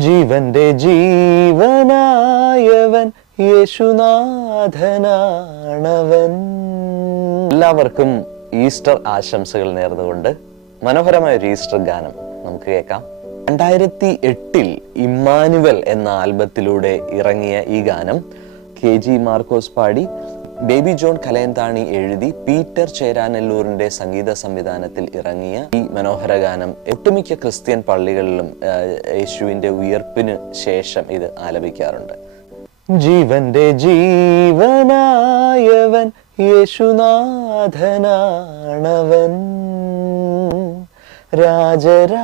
ജീവന്റെ ജീവനായവൻ യേശുനാഥനാണവൻ. എല്ലാവർക്കും ഈസ്റ്റർ ആശംസകൾ നേർന്നുകൊണ്ട് മനോഹരമായ ഒരു ഈസ്റ്റർ ഗാനം നമുക്ക് കേൾക്കാം. 2008 ഇമ്മാനുവൽ എന്ന ആൽബത്തിലൂടെ ഇറങ്ങിയ ഈ ഗാനം KG മാർക്കോസ് പാടി, ബേബി ജോൺ കലയന്താണി എഴുതി, പീറ്റർ ചേരാനെല്ലൂരിന്റെ സംഗീത സംവിധാനത്തിൽ ഇറങ്ങിയ ഈ മനോഹര ഗാനം ഒട്ടുമിക്ക ക്രിസ്ത്യൻ പള്ളികളിലും യേശുവിന്റെ ഉയർപ്പിന് ശേഷം ഇത് ആലപിക്കാറുണ്ട്. ജീവന്റെ ജീവനായവൻ യേശുനാഥനാണവൻ, രാജരാജനായി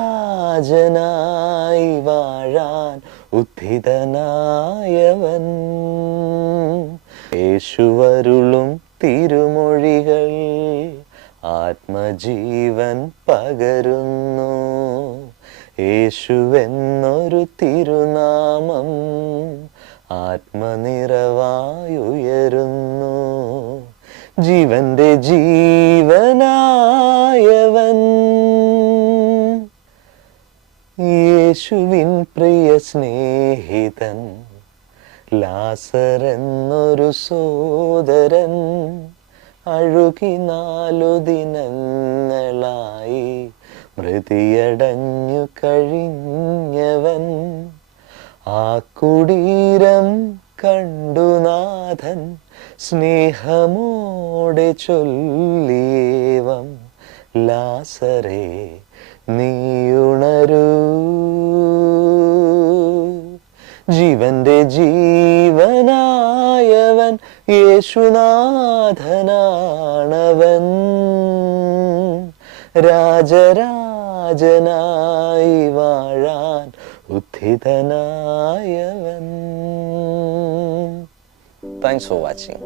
വാഴാൻ ഉദ്ധിതനായവൻ. യേശുവരുളും തിരുമൊഴികൾ ആത്മജീവൻ പകരുന്നു. യേശുവെന്നൊരു തിരുനാമം ആത്മനിറവായുയരുന്നു. ജീവന്റെ ജീവനായവൻ യേശുവിൻ പ്രിയ സ്നേഹിതൻ, ലാസറെന്നൊരു സോദരൻ, അഴുകി 4 ദിനങ്ങളായി മൃതിയടഞ്ഞു കഴിഞ്ഞവൻ. ആ കുടീരം കണ്ടു നാഥൻ സ്നേഹമോടെ ചൊല്ലിയേവം, ലാസറേ നീയുണരൂ. ജീവന്റെ ജീവനായവൻ യേശുനാഥനാണവൻ, രാജരാജനായി വാഴാൻ ഉദ്ധിതനായവൻ. Thanks for watching.